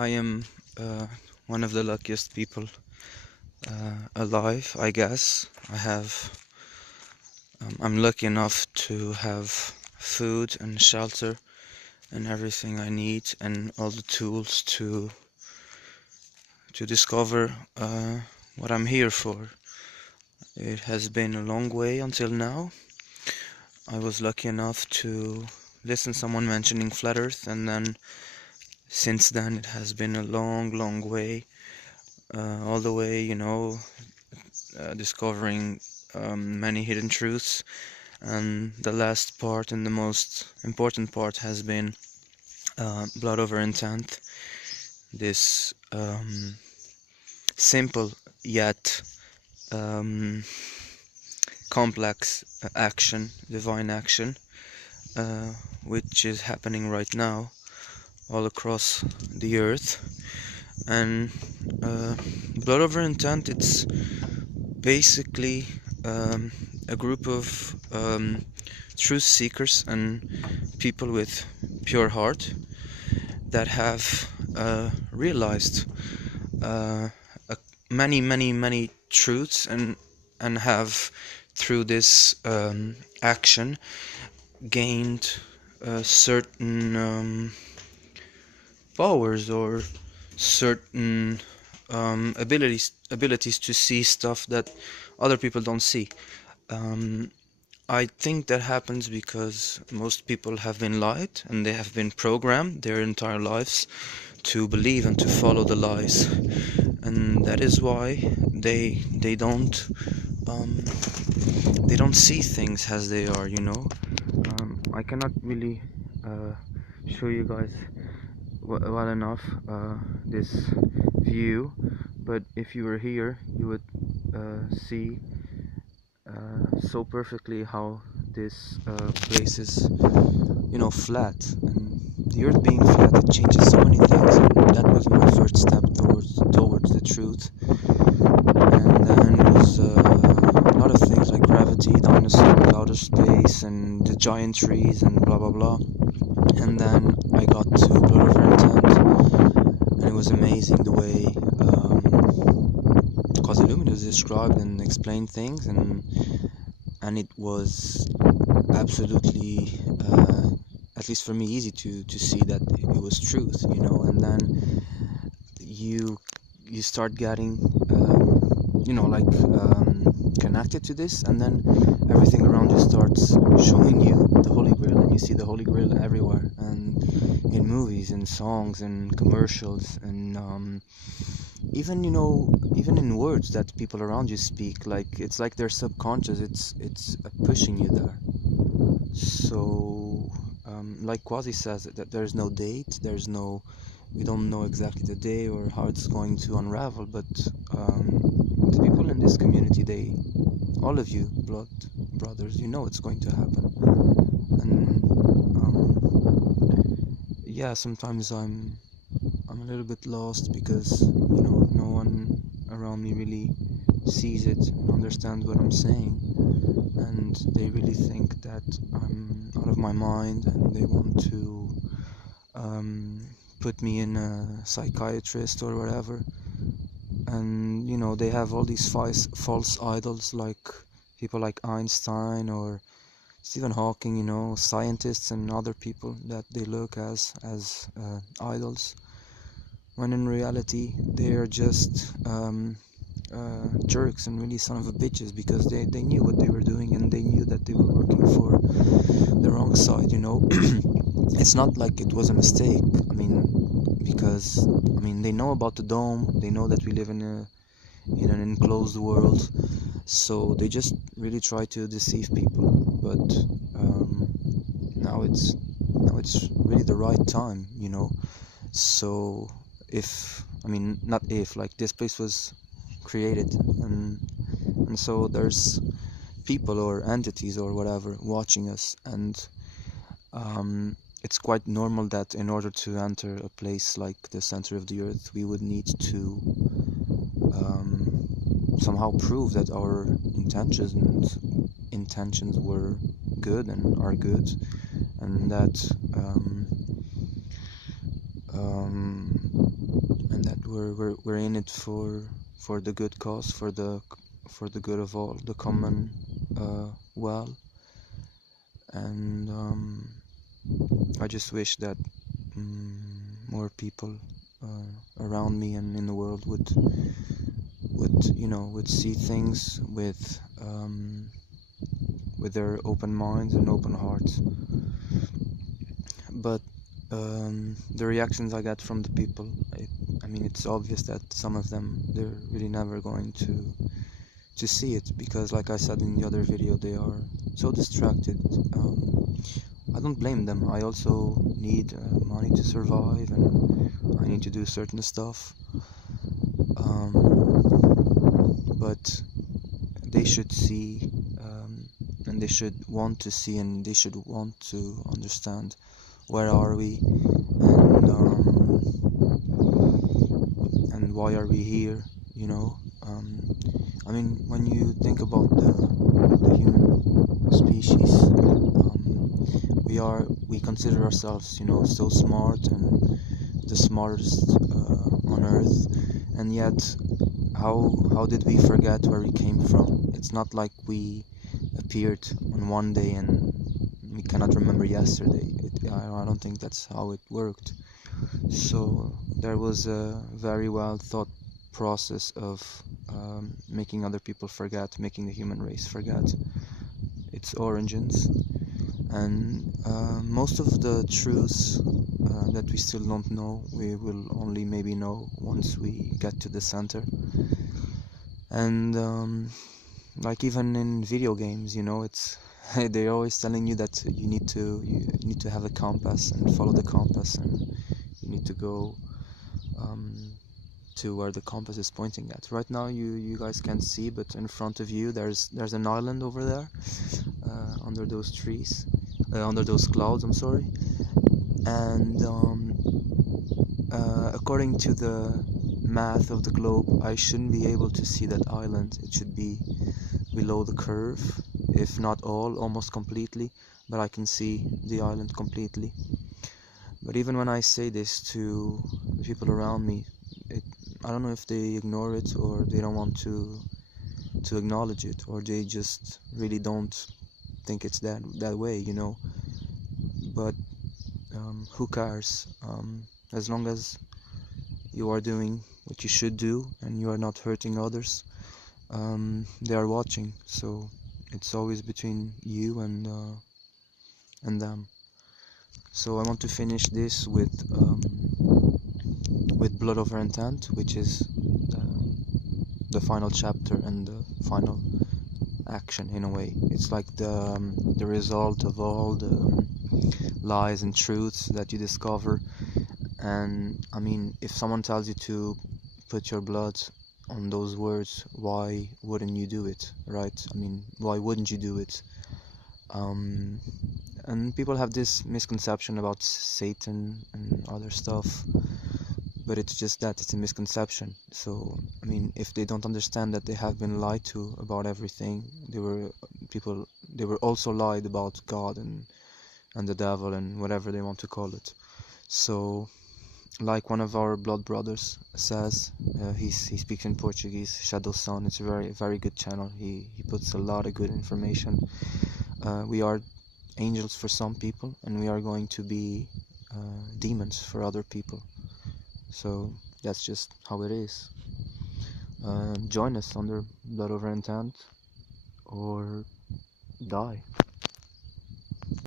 I am uh, one of the luckiest people alive, I guess. I'm lucky enough to have food and shelter and everything I need and all the tools to discover what I'm here for. It has been a long way until now. I was lucky enough to listen someone mentioning flat Earth, and then since then it has been a long way, all the way, discovering many hidden truths. And the last part and the most important part has been blood over intent. This simple yet um, complex action, divine action, uh, which is happening right now all across the earth. And blood over intent, it's basically a group of truth seekers and people with pure heart that have realized uh, many truths and have through this action gained certain powers or certain abilities to see stuff that other people don't see. Um, I think that happens because most people have been lied and they have been programmed their entire lives to believe and to follow the lies, and that is why um, they don't see things as they are. I cannot really show you guys well enough this view, but if you were here, you would see so perfectly how this place is, flat. And the earth being flat, it changes so many things, and that was my first step towards the truth. And then it was a lot of things like gravity, dinosaurs, outer space, and the giant trees, and blah blah blah. And then I got to blood over intent, and it was amazing the way Cause Illuminus described and explained things, and it was absolutely, at least for me, easy to see that it was truth, and then you you start getting connected to this, and then everything around you starts showing you the Holy Grail, and you see the Holy Grail everywhere, and in movies and songs and commercials, and even in words that people around you speak. Like, it's like their subconscious, it's pushing you there. So like Quasi says, that there's no date, we don't know exactly the day or how it's going to unravel, but the people in this community, all of you blood brothers, it's going to happen. And yeah, sometimes I'm a little bit lost because no one around me really sees it and understands what I'm saying, and they really think that I'm out of my mind, and they want to put me in a psychiatrist or whatever. And they have all these false idols, like people like Einstein or Stephen Hawking, scientists and other people that they look as idols, when in reality they are just jerks and really son of a bitches, because they knew what they were doing, and they knew that they were working for the wrong side. It's not like it was a mistake. Because they know about the dome, they know that we live in an enclosed world, so they just really try to deceive people. But now it's really the right time, so not if, like, this place was created, and so there's people or entities or whatever watching us, and it's quite normal that in order to enter a place like the center of the earth, we would need to somehow prove that our intentions were good and are good, and that we're in it for the good cause, for the good of all, the common well. And I just wish that more people around me and in the world would see things with their open minds and open hearts. But the reactions I get from the people, I mean, it's obvious that some of them, they're really never going to see it, because like I said in the other video, they are so distracted. I don't blame them. I also need money to survive, and I need to do certain stuff. But they should see, and they should want to see, and they should want to understand where are we, and why are we here, you know. I mean, when you think about the human species, we consider ourselves, you know, so smart and the smartest on earth, and yet how did we forget where we came from? It's not like we appeared on one day and we cannot remember yesterday. I don't think that's how it worked. So there was a very well thought process of making other people forget, making the human race forget its origins. And most of the truths that we still don't know, we will only maybe know once we get to the center. And like even in video games, you know, it's they're always telling you that you need to have a compass and follow the compass, and you need to go to where the compass is pointing at. Right now you guys can't see, but in front of you there's an island over there, under those trees, under those clouds, I'm sorry. And according to the math of the globe, I shouldn't be able to see that island. It should be below the curve, if not almost completely, but I can see the island completely. But even when I say this to the people around me, I don't know if they ignore it, or they don't want to acknowledge it, or they just really don't think it's that way, you know. But who cares? As long as you are doing what you should do and you are not hurting others, they are watching. So it's always between you and them. So I want to finish this with Blood Over Intent, which is the final chapter and the final action in a way. It's like the result of all the lies and truths that you discover. And I mean, if someone tells you to put your blood on those words, why wouldn't you do it, right? I mean, why wouldn't you do it? And people have this misconception about Satan and other stuff, but it's just that it's a misconception. So I mean, if they don't understand that they have been lied to about everything, they were also lied about God and the devil and whatever they want to call it. So like one of our blood brothers says, he speaks in Portuguese, Shadow Sun. It's a very good channel. He puts a lot of good information. We are angels for some people, and we are going to be demons for other people. So that's just how it is. Join us under Blood Over Intent, or die.